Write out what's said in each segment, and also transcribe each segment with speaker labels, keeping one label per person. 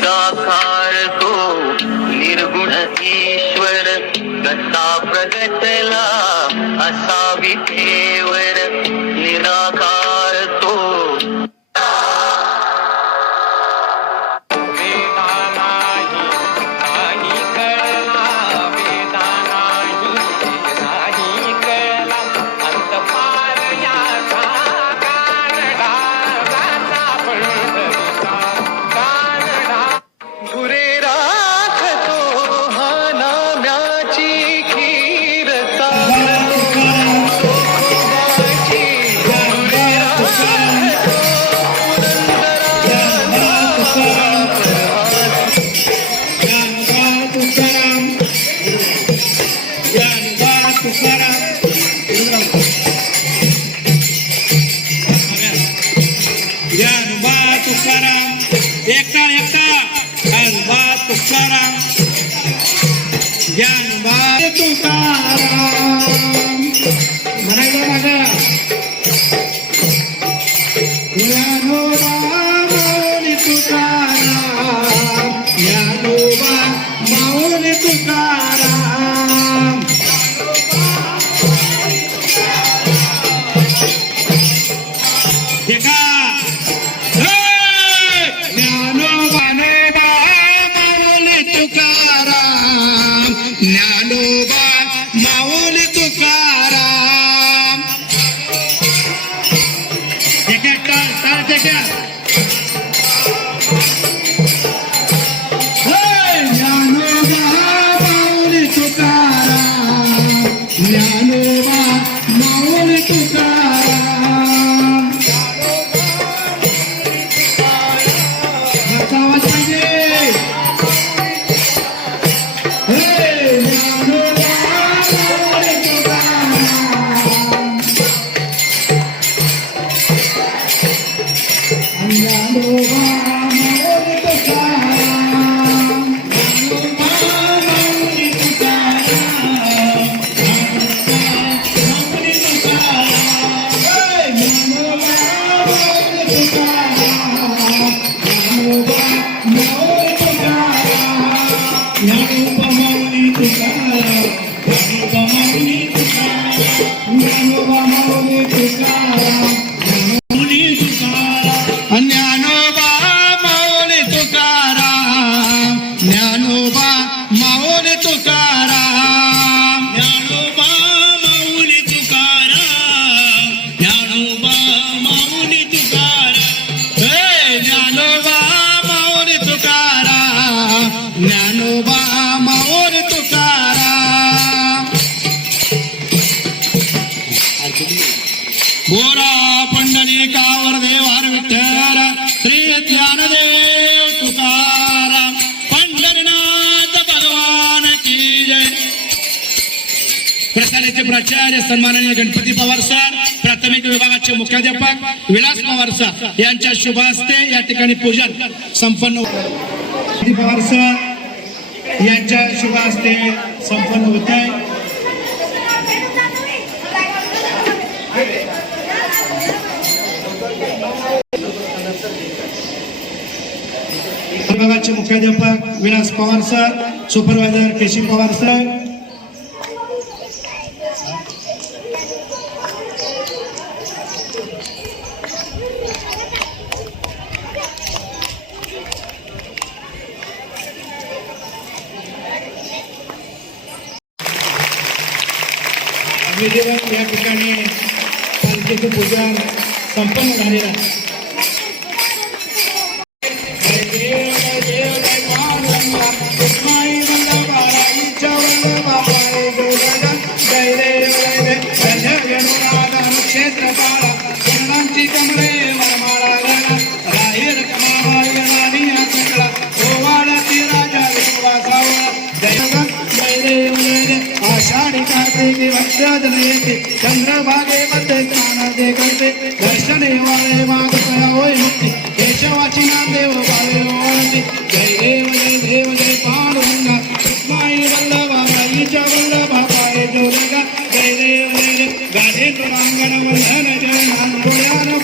Speaker 1: Dakar. Yeah,
Speaker 2: no, Dnyanoba माऊल Tuka Thank you. प्राचार्य सन्माननीय Ganpati Pawar sir प्राथमिक विभागाचे मुख्याध्यापक विलास पवार सर यांच्या शुभ हस्ते या ठिकाणी पूजन संपन्न पवार सर यांच्या शुभ हस्ते संपन्न होत आहे. विभागाचे मुख्याध्यापक Vilas Pawar sir supervisor Keshi Pawar sir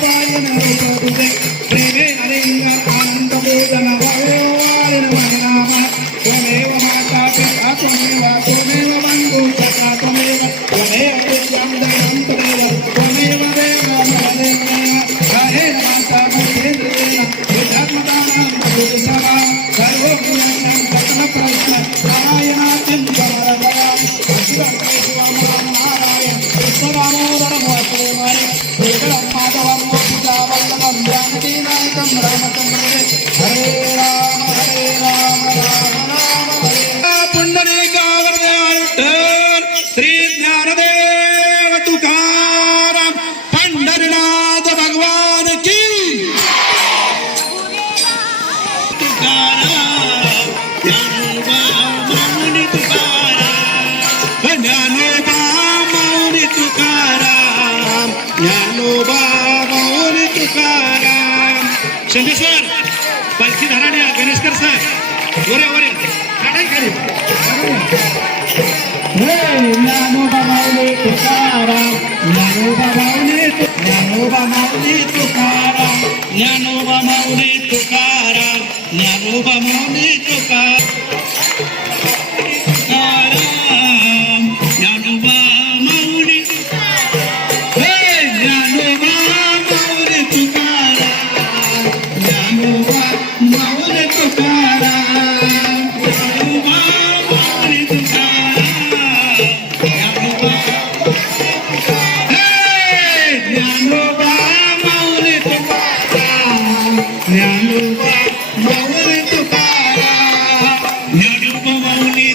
Speaker 2: i dying, oh, dying. Mouni తుకారా జ్ఞానోబ Mouni తుకారా జ్ఞానోబ Mouni తుకారా.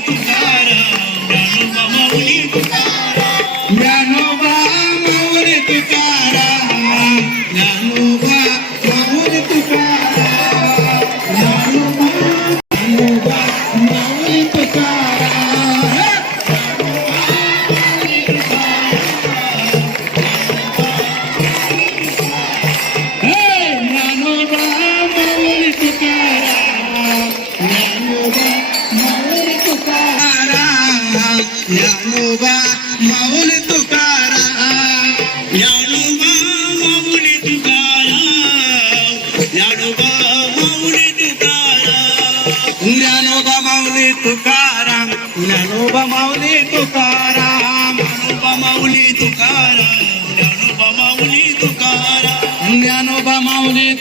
Speaker 2: Thank you.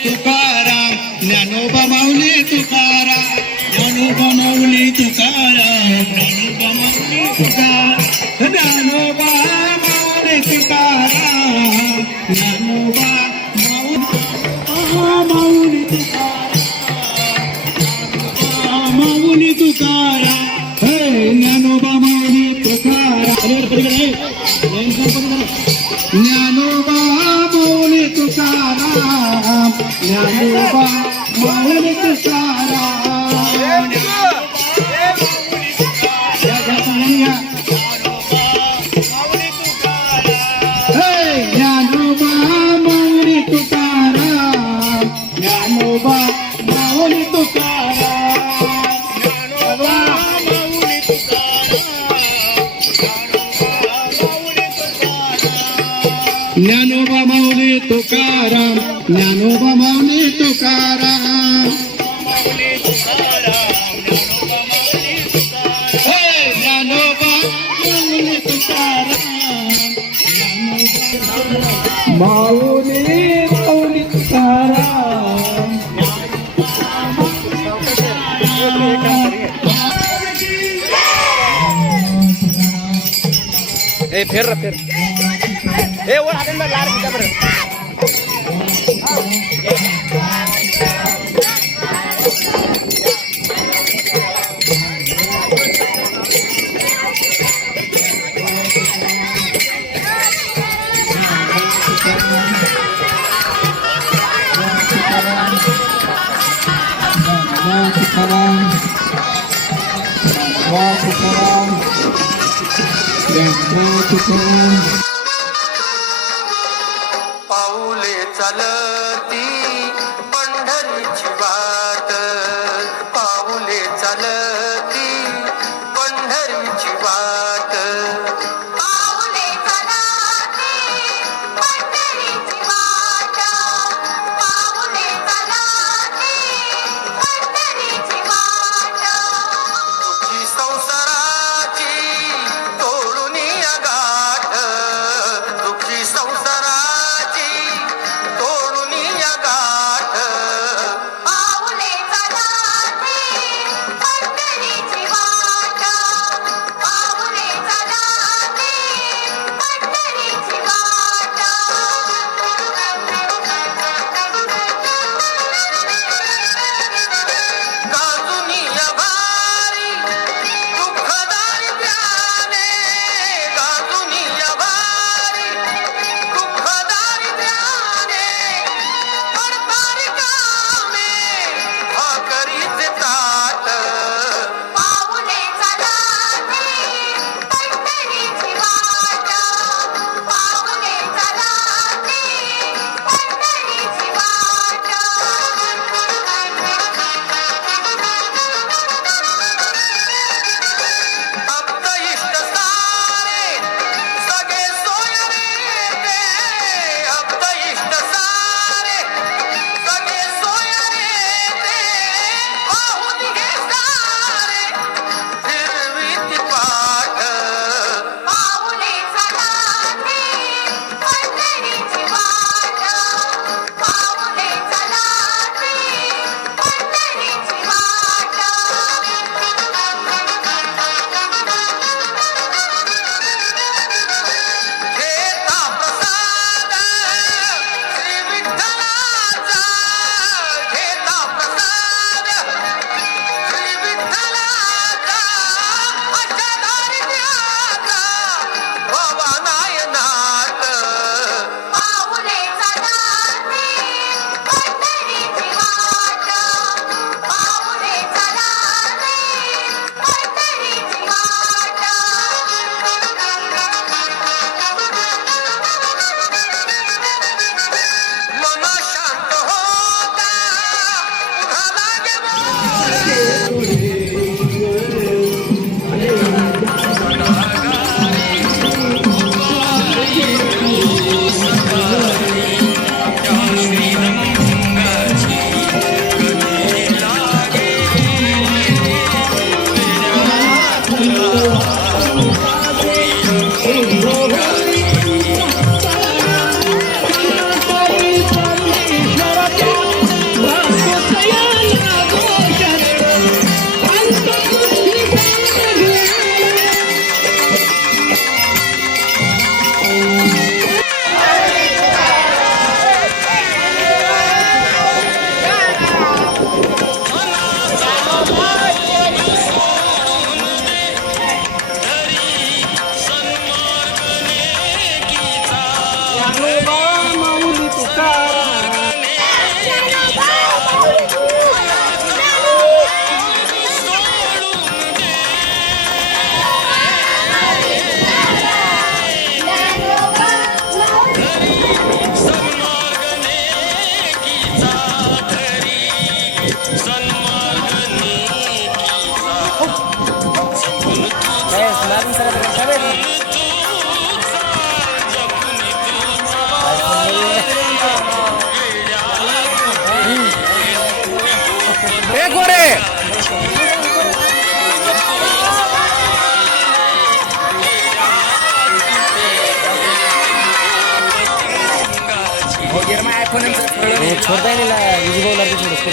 Speaker 2: Thank you. Tukaram Dnyanoba Mauli Tukaram Mauli Mauli Tukaram
Speaker 3: ए फिर फिर ए
Speaker 2: वो
Speaker 3: आदमी लाल
Speaker 4: soon. छोड़ता
Speaker 3: ही नहीं लाया मुझे बोला छोड़ उसको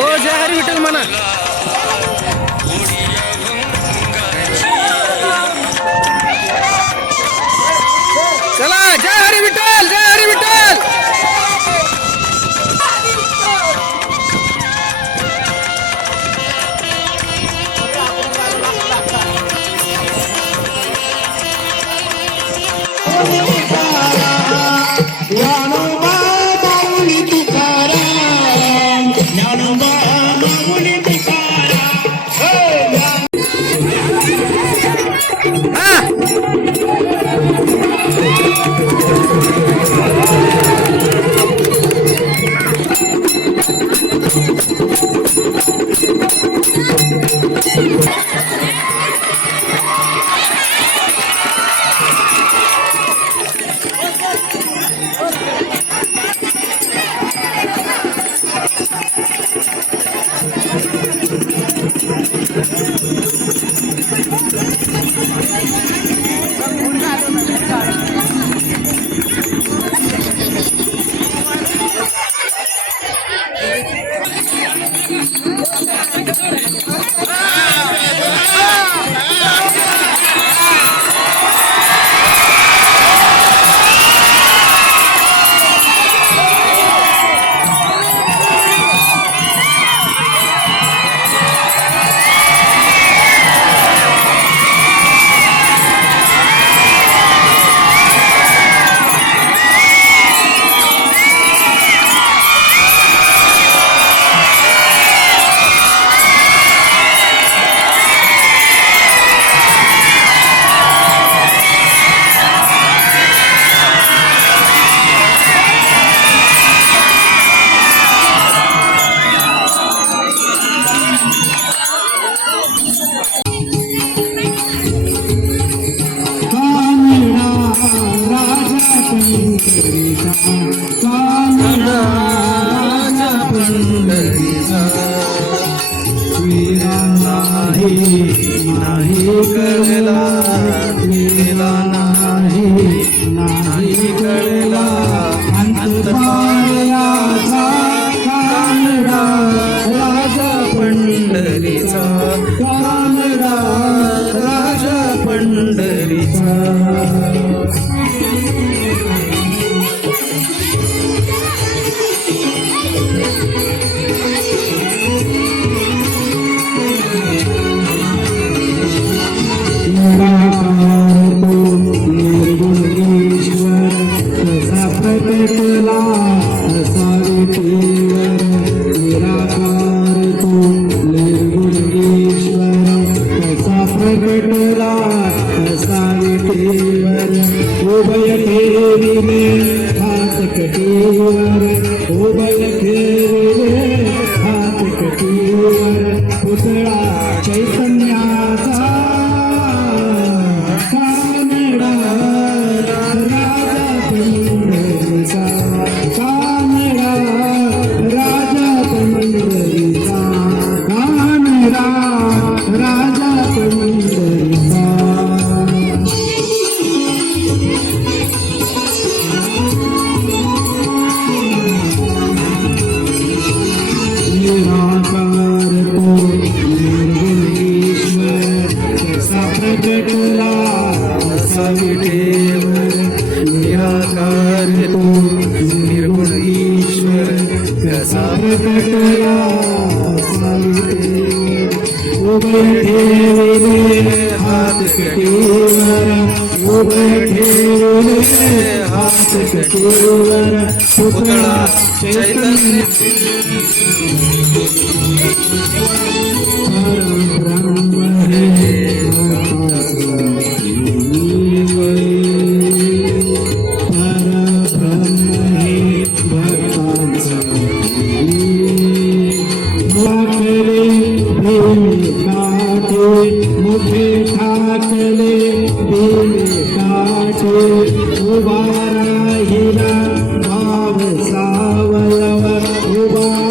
Speaker 4: ओ जय हरी
Speaker 2: विठल माना we Thank you. उभे ठेवले हात कटीवर उभे ठेवले हात कटीवर पुतळा चैतन्य उभा राहिला भाव सावळावर उभा